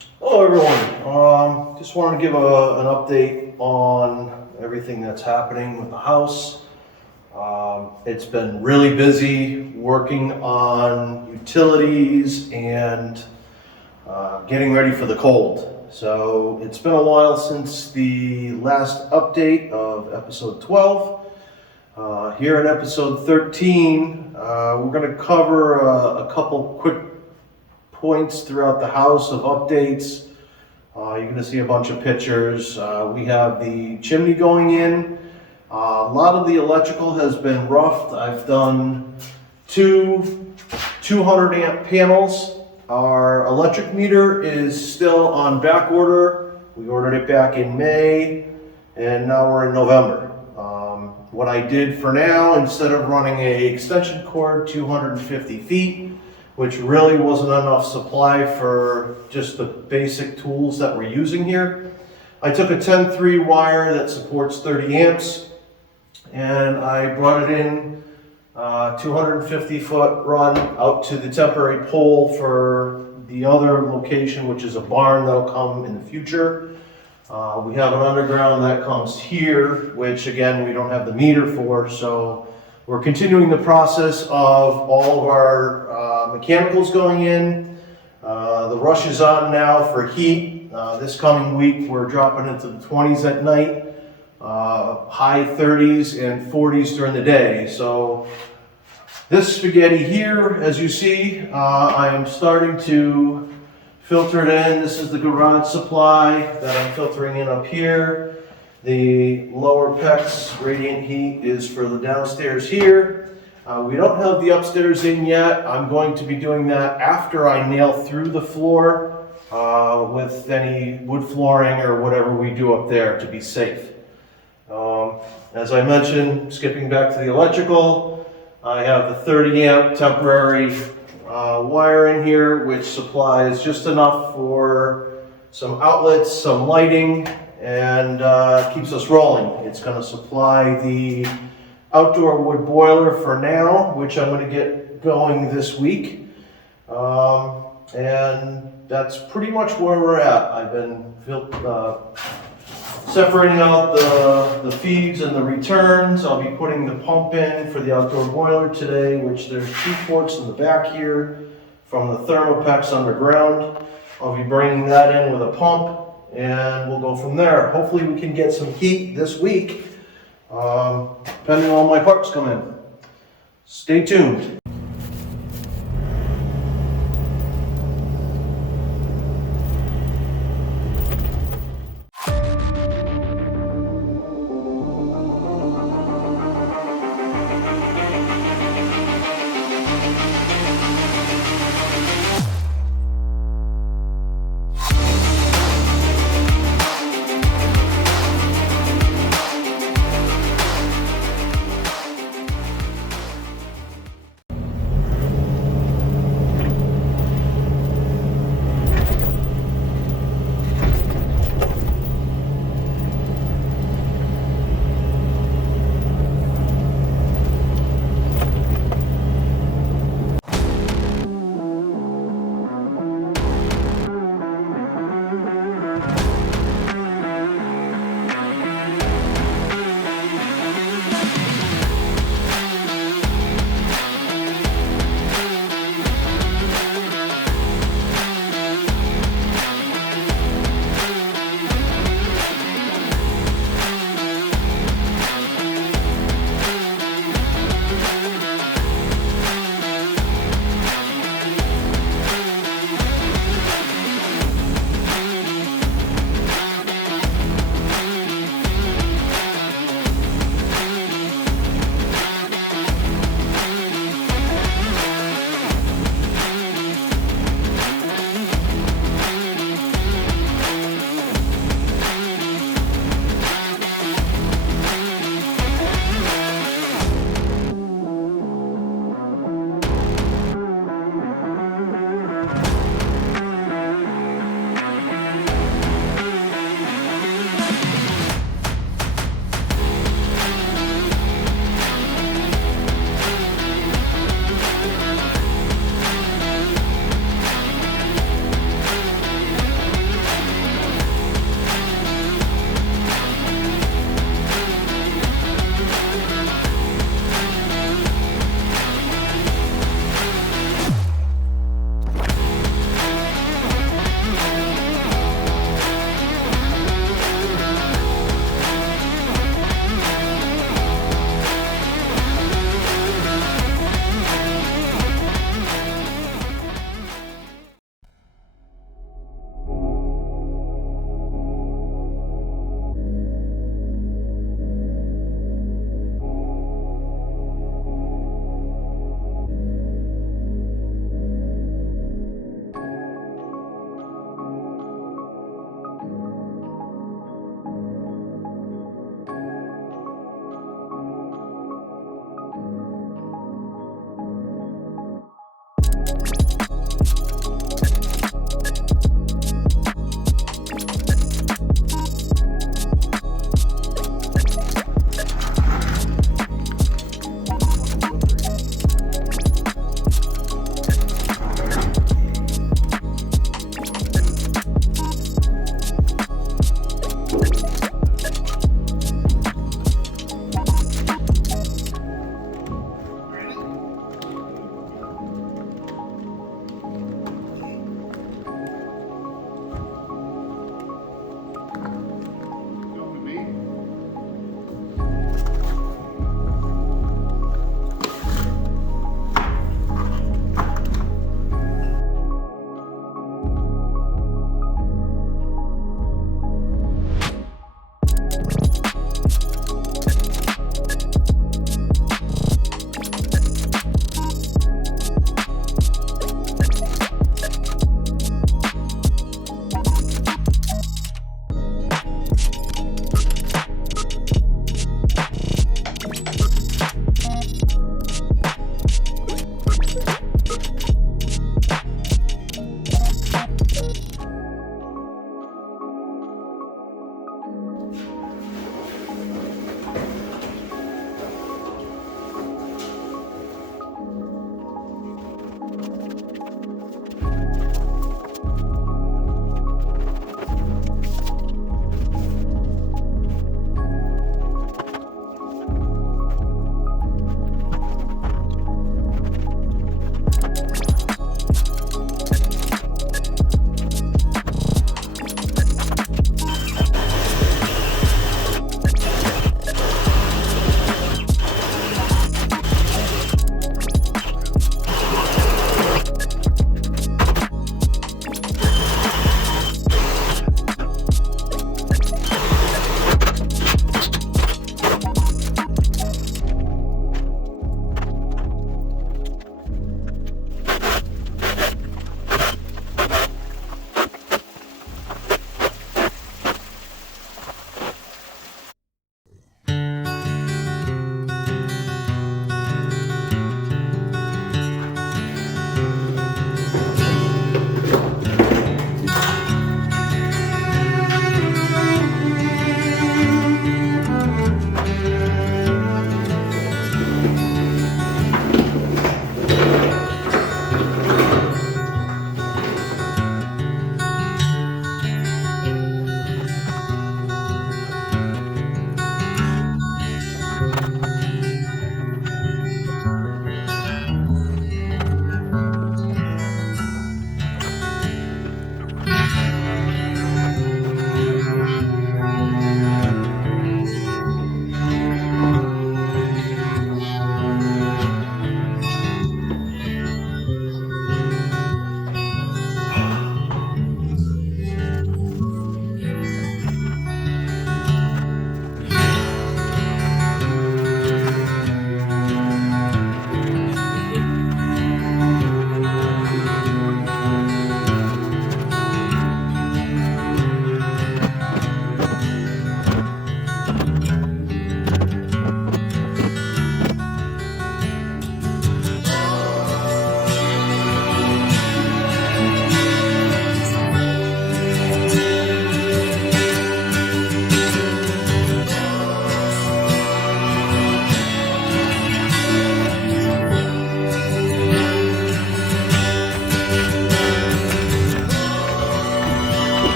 Hello everyone. Just wanted to give an update on everything that's happening with the house. It's been really busy working on utilities and getting ready for the cold. So it's been a while since the last update of episode 12. Here in episode 13, we're going to cover a couple quick points throughout the house of updates. You're going to see a bunch of pictures. We have the chimney going in. A lot of the electrical has been roughed. I've done two 200 amp panels. Our electric meter is still on back order. We ordered it back in May and now we're in November. What I did for now, instead of running a extension cord 250 feet, which really wasn't enough supply for just the basic tools that we're using here, I took a 10-3 wire that supports 30 amps and I brought it in 250 foot run out to the temporary pole for the other location, which is a barn that'll come in the future. We have an underground that comes here, which again, we don't have the meter for, so we're continuing the process of all of our mechanicals going in. The rush is on now for heat. This coming week, we're dropping into the 20s at night, high 30s and 40s during the day. So this spaghetti here, as you see, I am starting to filter it in. This is the garage supply that I'm filtering in up here. The lower PEX radiant heat is for the downstairs here. We don't have the upstairs in yet. I'm going to be doing that after I nail through the floor with any wood flooring or whatever we do up there to be safe. As I mentioned, skipping back to the electrical, I have the 30 amp temporary wire in here, which supplies just enough for some outlets, some lighting, and keeps us rolling. It's going to supply the outdoor wood boiler for now, which I'm going to get going this week. And that's pretty much where we're at. I've been separating out the feeds and the returns. I'll be putting the pump in for the outdoor boiler today, which there's 2 ports in the back here from the Thermopex underground. I'll be bringing that in with a pump and we'll go from there. Hopefully we can get some heat this week, depending on my parts come in. Stay tuned.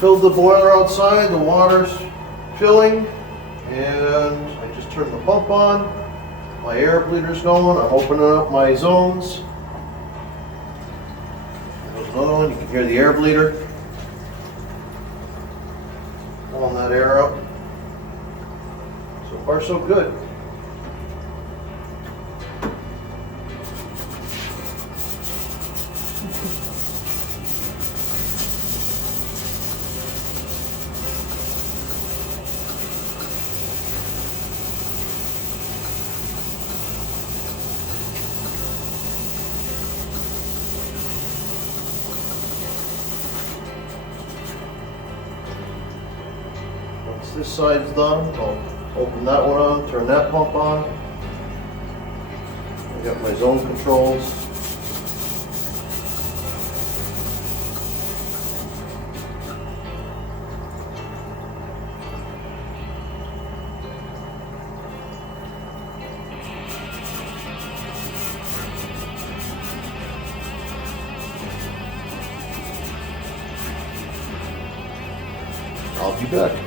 filled the boiler outside, the water's filling, and I just turned the pump on. My air bleeder's going, I'm opening up my zones. There's another one, you can hear the air bleeder. Pulling that air up. So far so good. Once this side's done, I'll open that one on, turn that pump on. I got my zone controls. I'll be back.